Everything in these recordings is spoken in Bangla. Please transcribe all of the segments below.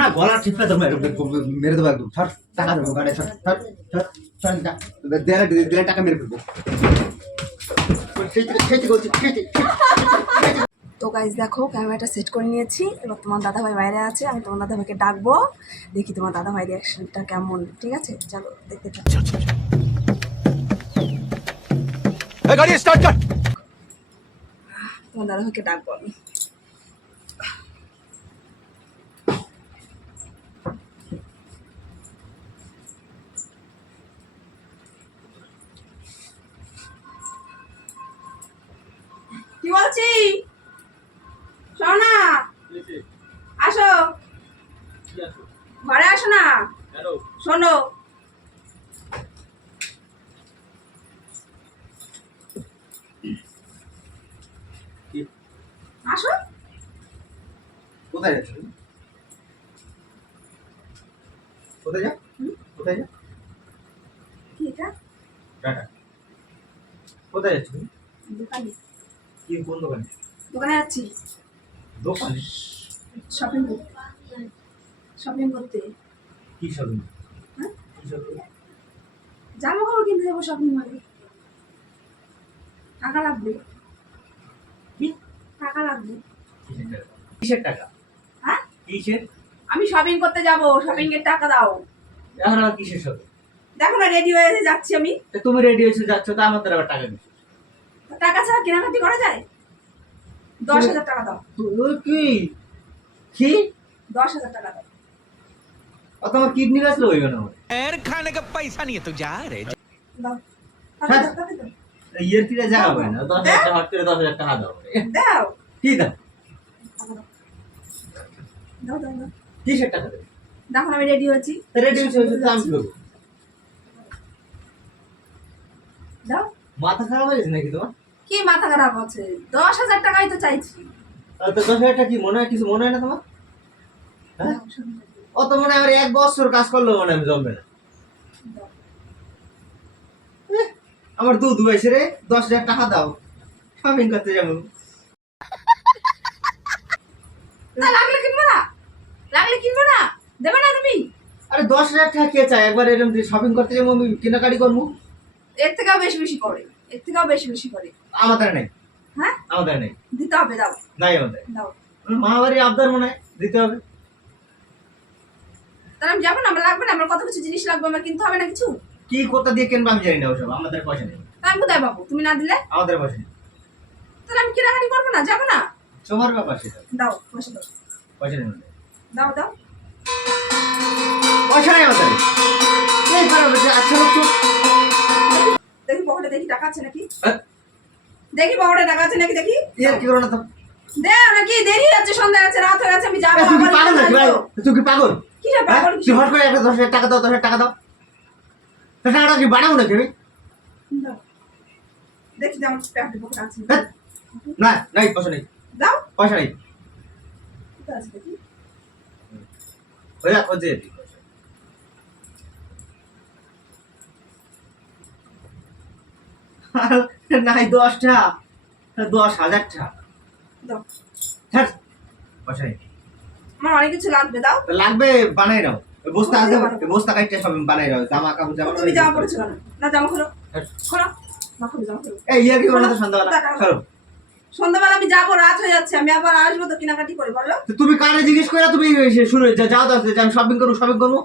না গলা টিপে ধরবে মেরে দেবো একদম ছাড় টাকা দেবো গাড়ি ছাড় ছাড় ছাড় ছাড় দেড় টাকা মেরে ফেলবো তো গাইজ দেখো ক্যামেরাটা সেট করে নিয়েছি। এবার তোমার দাদাভাই বাইরে আছে, আমি তোমার দাদাভাইকে ডাকবো, দেখি তোমার দাদাভাই রিয়াকশনটা কেমন। ঠিক আছে, চলো দেখতে থাকো। তোমার দাদাভাইকে ডাকবো আমি। কি বলছি শোনো না, আসো ঘরে, আসো না, শোনো। আসো। কোথায় যাচ্ছ কোথায় যা কোথায় যা কি এটা? টাটা কোথায় যাচ্ছ দোকানে। কি কোন দোকানে দোকানে যাচ্ছি। দোকানে শপিং করতে। শপিং করতে। কি শপিং হ্যাঁ, কি শপিং জামা কাপড় কিনতে যাবো শপিং মলে। টাকা লাগবে। কি টাকা লাগবে। কিসের টাকা হ্যাঁ, কিসের আমি শপিং করতে যাব, শপিং এর টাকা দাও। এখন আবার কিসের শপিং দেখো না রেডি হয়ে যাচ্ছি আমি। তুমি রেডি হয়েছে যাচ্ছ তা আমাদের আবার টাকা দিচ্ছ টাকা ছাড়া কেনাকাটি করা যায়? 10,000 টাকা দাও। তুই কি কি 10,000 টাকা দাও। তোমার কিডনি বেচলে হইবে না पैर खाने का पैसा नहीं है तो जा रे দাও। হ্যাঁ। টাকা দাও। ইয়ের ফিরে যা হবে না 10,000 টাকা হট করে 10,000 টাকা দাও দাও। কি দাও টাকা দাও। দাও দাও দাও। কিসের টাকা দেবে দেখো না আমি রেডি হয়েছি। রেডি হয়েছে তো আমি কি করবো দাও। মাথা খারাপ হয়ে গেছে নাকি তোমার কি মাথা খারাপ আছে? 10,000 টাকাই তো চাইছি। তো 10,000 টাকা কি মনে হয় কিছু মনে হয় না তোমার হ্যাঁ দাও, শোনো। অত মনে হয় আমার 1 বছর কাজ করলেও মনে হয় আমি জমবে না দাও। আমার দুধ হয়েছে রে 10,000 টাকা দাও শপিং করতে যাবো তা লাগলে কিনবো না? লাগলে কিনবো না? দেবে না তুমি? আরে 10,000 টাকা কে চায় একবার এরকম শপিং করতে যাবো আমি কেনাকাটি করবো এর থেকেও বেশি বেশি করে। এর থেকেও বেশি বেশি করে। আমাদের নেই হ্যাঁ, আমাদের নেই দিতে হবে। দাও। নাই আমাদের দাও। মহাবাড়ি আবদার মনে হয় দিতে হবে তাহলে আমি যাবো না? আমার লাগবে না? আমার কত কিছু জিনিস লাগবে, আমার কিনতে হবে না কিছু? কি কোথা দিয়ে কিনবো আমি জানি না ওসব আমাদের পয়সা নেই তাহলে আমি কোথায় পাবো? তুমি না দিলে আমাদের পয়সা নেই তাহলে আমি কেনাকাটি করবো না, যাবো না। তোমার ব্যাপার সেটা দাও পয়সা দাও। পয়সা নেই আমাদের দাও দাও। পয়সা নেই আমাদের এই খারাপ হয়েছে আচ্ছা লোক তো দেখি পকেটে, দেখি টাকা আছে নাকি। হ্যাঁ? দেখি পকেটে টাকা আছে নাকি, দেখি। ইয়ার কি করো না তো দেও নাকি, দেরি হচ্ছে, সন্ধ্যা আছে, রাত হয়ে গেছে, আমি যাবো। তুই কি আবার পাগল নাকি ভাই আসবো। তুই কি পাগল কিসের হ্যাঁ? পাগল? তুই হট করে একটা 10,000 টাকা দাও 10,000 টাকা দাও তো টাকাটা কি বাড়াবো নাকি আমি দাও। দেখি দাও আমার পকেটে আছে। হ্যাঁ? না নাই পয়সা নেই দাও। পয়সা নেই কোথায় আছে দেখি। ওই ওই যে নাই 10টা 10,000 টাকা দাও। হ্যাঁ পয়সা নেই আমার অনেক কিছু লাগবে, দাও। তো লাগবে বানাই নাও ওই বস্তা আছে ওই বস্তা কাটতে সব বানাই নাও জামা কাপড় জামা তুমি জামা পরেছো কেন? না জামা খোলো। খোলো। না খোলো, জামা খোলো। এই ইয়ার কি করো না তো সন্ধ্যাবেলা চলো সন্ধ্যাবেলা আমি যাবো, রাত হয়ে যাচ্ছে, আমি আবার আসবো তো কেনাকাটি করে, বলো। তো তুমি কারে জিজ্ঞেস করে তুমি শুনে যাও তো যে আমি শপিং করবো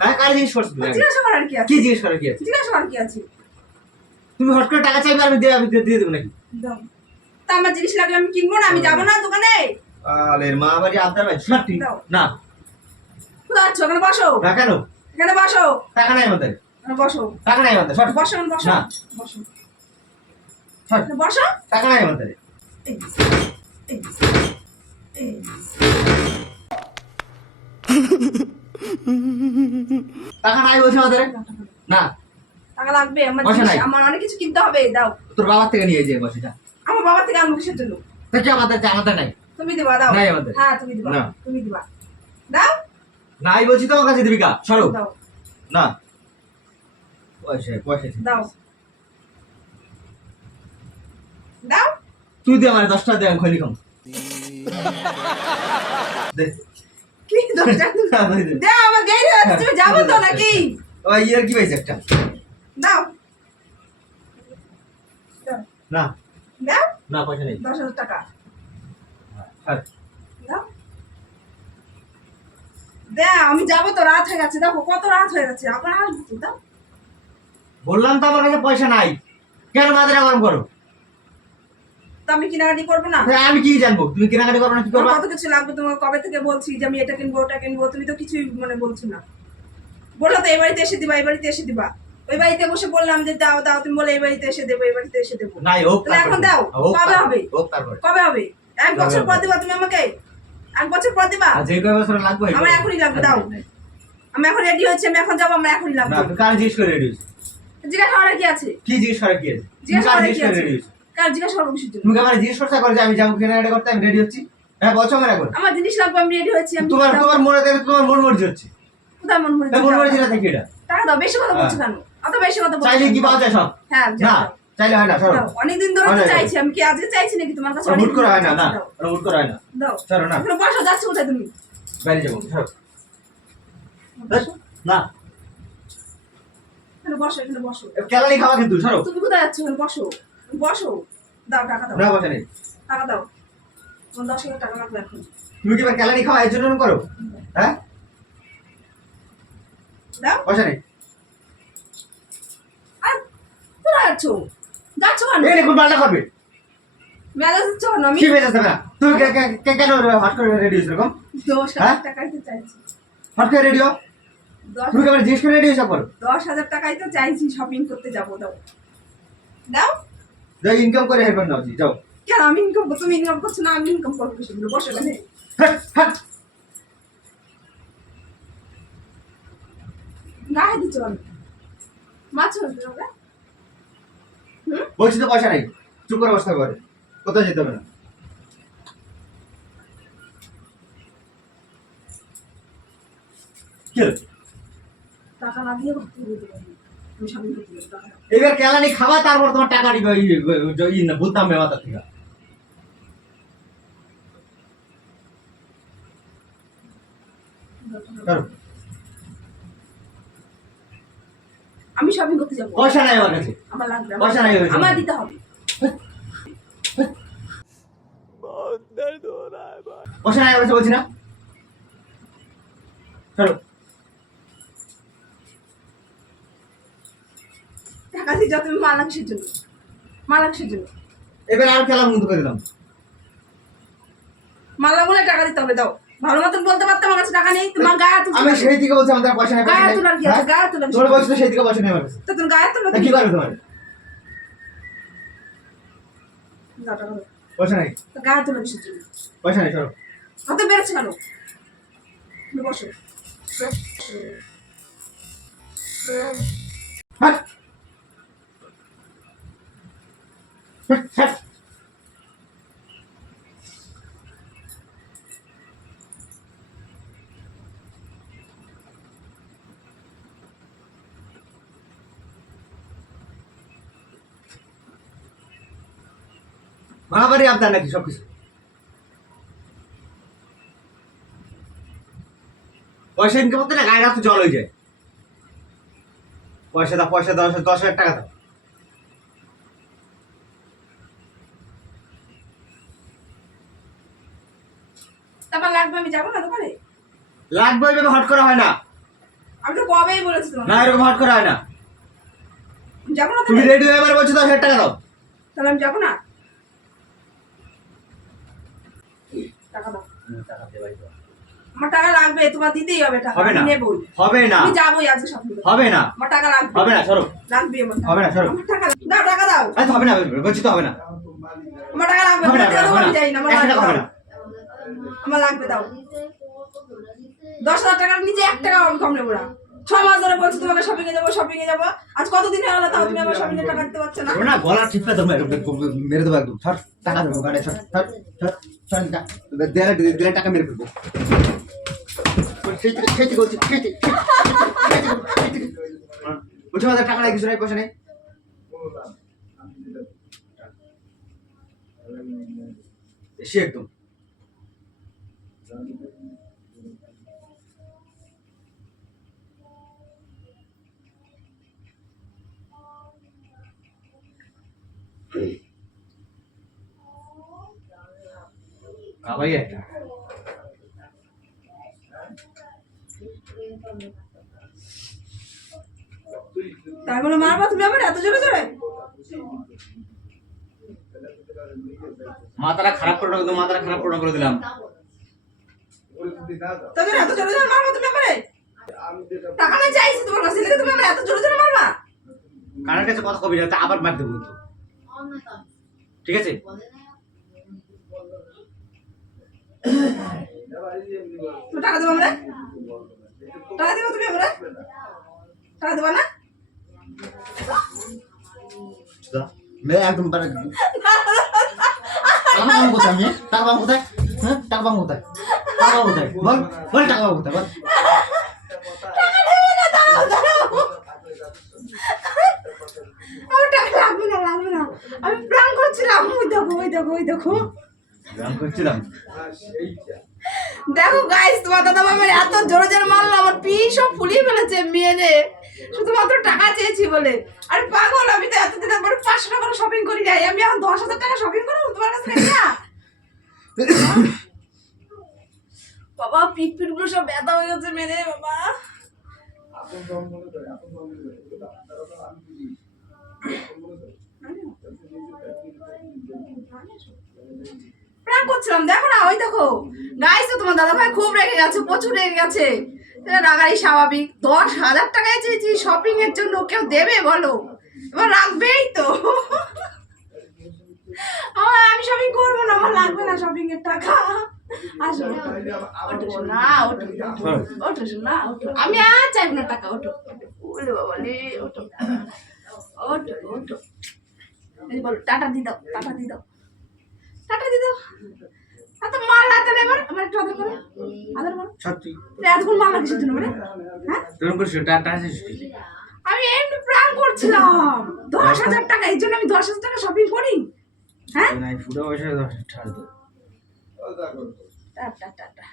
হ্যাঁ কারে জিজ্ঞেস করছো তুমি আগে? জিজ্ঞাসা করার কি আছে? কি জিজ্ঞেস করে কি আছে জিজ্ঞাসা করার কি আছে? তুমি হট করে টাকা চাইবে আমি দিয়ে দেবো নাকি দাও। তা আমার জিনিস লাগলে আমি কিনবো না? আমি যাবো না দোকানে? আলের মা বাড়ি আবদার ভাই সত্যি দাও। না কোথায় আছো? এখানে বসো। না কেন এখানে বসো। টাকা নাই আমাদের এখানে বসো। টাকা নাই আমাদের সর বসো, এখানে বসো। না। বসো। সর এখানে বসো। টাকা নাই আমাদের এই, এই, এই। টাকা নাই বলছে আমাদের না টাকা লাগবে আমার, পয়সা নাই। আমার অনেক কিছু কিনতে হবে, দাও। তোর বাবার থেকে নিয়ে যে বসে যা আমার বাবা থেকে আনবো কিসের জন্য? দেখি আমাদের নাই তুমি দিবা, দাও। নাই আমাদের। হ্যাঁ তুমি দিবা। না। তুমি দিবা। দাও। নাই বলছি তো আমার কাছে দিবি কা সরো দাও। না পয়সা দাও। দাও। তুই দে আমার 10 টাকা দে আমি খৈনি খাম দে কি 10 টাকা দাও, আমার দেরি হচ্ছে, তুমি যাবো তো নাকি? ওই ইয়ার কি পাইছে একটা দাও না দাও না পয়সা নেই 10,000 টাকা হ্যাঁ দাও দাও, আমি যাবো তো, রাত হয়ে গেছে, দেখো কত রাত হয়ে গেছে, আবার আসবো তো, দাও। বললাম তো আমার কাছে পয়সা নাই, কেন মাথাটা গরম করো? তো আমি কেনাকাটি করবো না? আমি কি জানবো তুমি কেনাকাটি করবে না কি তোমার করবা? কত কিছু লাগবে, তোমার কবে থেকে বলছি যে আমি এটা কিনবো ওটা কিনবো, তুমি তো কিছুই মানে বলছো না। বললো তো এই বাড়িতে এসে দিবা, এই বাড়িতে এসে দিবা, ওই বাড়িতে বসে বললাম যে দাও দাও, তুমি বলে এই বাড়িতে এসে দেবো, এই বাড়িতে এসে দেবো। নাই হোক তাহলে এখন দাও, কবে হবে? হোক তারপরে কবে হবে? 1 বছর পর দিবা তুমি আমাকে, 1 বছর পর দিবা? আর যে কয় বছর লাগবে আমার এখনই লাগবে, দাও। আমি এখন রেডি হচ্ছে, আমি এখন যাবো, আমার এখনই না লাগবে। কার জিজ্ঞেস করে রেডি হইছো? জিজ্ঞাসা করার কি আছে? কি জিজ্ঞেস করে কি আছে? জিজ্ঞাসা কার করার জিজ্ঞেস কি করে আছে? রেডি হইছো? কার জিজ্ঞাসা করবো কিসের জন্য? তুমি আমার জিজ্ঞেস করতে করে যে আমি যাবো কেনাকাটা করতে, আমি রেডি হচ্ছি। হ্যাঁ বলছো আমার এখন আমার জিনিস লাগবে, আমি রেডি হয়েছি, আমি তোমার তোমার মনে দেখে তোমার মন মর্জি হচ্ছে। কোথায় মন মরে মন মর্জি না থেকে এটা টাকা দাও, বেশি কথা বলছো কেন? অত বেশি কথা বলছো চাইলে কি পাওয়া যায় সব? হ্যাঁ না যাও, চাইলে হয় না সরো। দাও। অনেকদিন ধরে তো চাইছি, আমি কি আজকে চাইছি নাকি তোমার কাছে? হুট করে হয় না, না দাও, হুট করে হয় না। দাও। সরো না এখানে বসো, যাচ্ছ কোথায় তুমি? বাইরে যাবো সরো। বসো। না এখানে বসো, এখানে বসো। কেলানি খাওয়া কিন্তু সরো। তুমি কোথায় যাচ্ছ? এখানে বসো, বসো। দাও টাকা দাও, না বসে নেই। টাকা দাও। তোমার 10,000 টাকা লাগবে এখন। তুমি কি কেলানি খাওয়া এর জন্য করো? হ্যাঁ দাও। বসে নেই। আর কোথায় যাচ্ছ? যাচ্ছ কেন? এই দেখুন পাল্টা করবে। মেলা যাচ্ছ কেন? আমি কি বেঁচে যাবে না? তুমি কেন হট করে রেডি হয়েছো এরকম? 10,000 টাকাই তো চাইছি। হট করে রেডি হও। তুমি কি আমার জিজ্ঞেস করে রেডি হয়েছো করো? 10,000 টাকাই তো চাইছি, শপিং করতে যাবো, দাও। দাও। যাও ইনকাম করে হেরবেন নাও জি যাও। কেন আমি ইনকাম, তুমি ইনকাম করছো না, আমি ইনকাম করবো সেগুলো, বসো এখানে। হাট হাট। গায়ে দিচ্ছ আমি মাছ হচ্ছে ওকে। বলছি তো পয়সা নেই, চুপ করে বসতে পারে, কোথাও যেতে হবে না। কি হলো? টাকা না দিয়ে করতে হবে, আমি শপিং করতে যাবো, টাকা দাও। এবার কেলানি খাওয়া তারপর তোমার টাকা নিবে না বলতাম মাথা থেকে। করো। আমি শপিং করতে যাবো, পয়সা নাই আমার কাছে, আমার লাগবে, পয়সা নাই হয়েছে। আমার দিতে হবে। পয়সা নাই আমার কাছে বলছি না। চলো টাকা দিয়ে যাও তুমি, মালা কিসের জন্য? মালা কিসের জন্য? এবার আর খেলা বন্ধ করে দিলাম। মালা বলে টাকা দিতে হবে, দাও। ভালো মতন বলতে পারতাম, আমার কাছে টাকা নেই, তোমার গায়ে হাত আমি সেই দিকে বলছি আমাদের পয়সা নাই, পয়সা গায়ে নাই। তোলার কি আছে? গায়ে তোলার তোমরা বলছো তো সেই দিকে পয়সা নেই আমার কাছে। তো তুমি গায়ে তোলা তা কি করবে তোমার? দাও, টাকা দাও। পয়সা নাই, তো গায়ে তোলা কিসের জন্য? পয়সা নেই সরো। হাতে বেড়েছে কেন? তুমি বসো। হাট হাট হাট। বাড়াবাড়ি আপনার নাকি সবকিছু? পয়সা ইনকাম করতে না গায়ে রাখতে জল হয়ে যায়। পয়সা দাও, পয়সা দাও, 10,000 টাকা দাও। তারপর লাগবে, আমি যাবো না দোকানে। লাগবে ওইভাবে হট করা হয় না। আমি তো কবেই বলেছি তোমাকে, না এরকম হট করা হয় না। আমি যাবো না তুমি তাহলে। রেডি হয়ে এবার বলছো 10,000 টাকা দাও। তাহলে আমি যাবো না। টাকা দাও। আমার টাকা লাগবে, তোমার দিতেই হবে টাকা, হবে না, আমি নেবই। হবে না, আমি যাবোই আজকে শপিং করতে। হবে না, আমার টাকা লাগবে, হবে না সরো। লাগবে আমার টাকা। হবে না সরো। আমার টাকা দাও, টাকা দাও। আরে তো হবে না, বলছি তো হবে না। আমার টাকা লাগবে, হবে না, তোমার টাকা হবে না, আমি যাই না, আমার 1 লাগবে, টাকা হবে দাও। না। আমার লাগবে, দাও। 10,000 টাকার নিচে 1 টাকাও আমি কম নেবো না। 6 মাস ধরে বলছি তোমাকে শপিং এ যাবো, শপিং এ যাবো। আজ কতদিন হয়ে গেল, তাও তুমি আমার শপিং এর টাকা দিতে পারছো না। না গলা টিপে দেবো, মেরে দেবো একদম। ছাড় টাকা দেবো গাড়ি, ছাড় ছাড় ছাড় ছাড় টাকা দিলে টাকা মেরে ফেলবো। সেই থেকে বলছি, বলছি আমাদের টাকা নাই, কিছু নাই, পয়সা নেই। বেশি একদম। বাবাই একটা তাই বলে মারবা তুমি আমার এত জোরে জোরে? মাথাটা খারাপ করে রাখো, মাথাটা খারাপ করে দিলাম। তাই জন্য এত জোরে জোরে মারবা তুমি আমারে? টাকা না চাইছি তোমার কাছে, লেগে তুমি আমার এত জোরে জোরে মারবা? কানের কাছে কথা কবি না, আবার মার দেবো কিন্তু। ঠিক আছে? তুমি টাকা দেবো আমরা? টাকা দেবো তুমি আমরা? টাকা দেবো না? मैं एकदम पर টাকা কোথায়? আমি টাকা পাবো কোথায়? হ্যাঁ টাকা পাবো কোথায়? টাকা পাবো কোথায়? বল বল টাকা পাবো কোথায়? বল টাকা দেবো না, দাঁড়াও দাঁড়াও। আমার টাকা লাগবে না, লাগবে না। আমি প্রাণ করছিলাম। ওই দেখো ওই দেখো ওই দেখো গান করছিলাম। দেখো গাইস, তোমার দাদা ভাই আমার এত জোরে জোরে মারলো, আমার পি সব ফুলিয়ে ফেলেছে মেরে, শুধুমাত্র টাকা চেয়েছি বলে। আরে পাগল, আমি তো এতদিন একবার 500 টাকা শপিং করি নাই, আমি এখন 10,000 টাকা শপিং করবো তোমার কাছে থেকে না? বাবা পিঠ পিঠ গুলো সব ব্যথা হয়ে গেছে মেরে বাবা। প্রাণ করছিলাম, দেখো না ওই দেখো গাইস, তো তোমার দাদা ভাই খুব রেগে গেছে, প্রচুর রেগে গেছে। রাগাই স্বাভাবিক। 10,000 টাকায় চেয়েছি শপিং এর জন্য, কেউ দেবে বলো? এবার রাখবেই তো। আমি শপিং করবো না, আমার লাগবে না শপিং এর টাকা। আসো ওঠো শোনা, ওঠো ওঠো শোনা, ওঠো। আমি আর চাইবো না টাকা, ওঠো ওলে বাবা লে, ওঠো ওঠো ওঠো। এই বলো টাটা দিয়ে দাও, টাটা দিয়ে দাও, টাটা দিয়ে দাও। এত মাল লাগবে না, এবার আমার একটু আদর করো, আদর করো। সত্যি এতক্ষণ মাল লাগছে জন্য মানে? হ্যাঁ তুমি করছো টাটা আমি এমনি প্রাণ করছিলাম। 10,000 টাকা, এই জন্য আমি 10,000 টাকা শপিং করি? হ্যাঁ নাই ফুটো পয়সা ছাড় দাও। Tata tata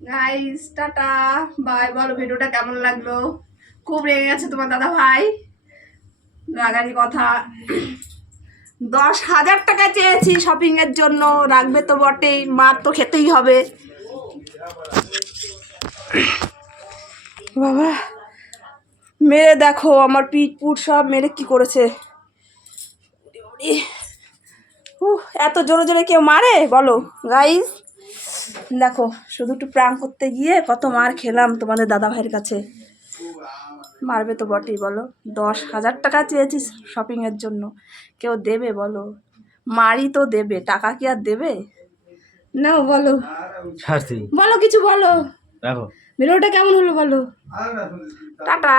guys, tata bye. বলো ভিডিওটা কেমন লাগলো? খুব রেগে গেছে তোমার দাদা ভাই, রাগারি কথা। 10,000 টাকা চেয়েছি শপিং এর জন্য, রাখবে তো বটেই, মার তো খেতেই হবে। বাবা মেরে দেখো আমার পিঠ পুট সব মেরে কি করেছে। এত জোরে জোরে কেউ মারে বলো গাইস? দেখো শুধু একটু প্রাণ করতে গিয়ে কত মার খেলাম তোমাদের দাদা ভাইয়ের কাছে। মারবে তো বটেই বলো। 10,000 টাকা চেয়েছি শপিং এর জন্য, কেউ দেবে বলো? মারি তো দেবে, টাকা কি আর দেবে? নাও বলো, ছাড়ছি বলো কিছু বলো। দেখো ভিডিওটা কেমন হলো বলো? টাটা।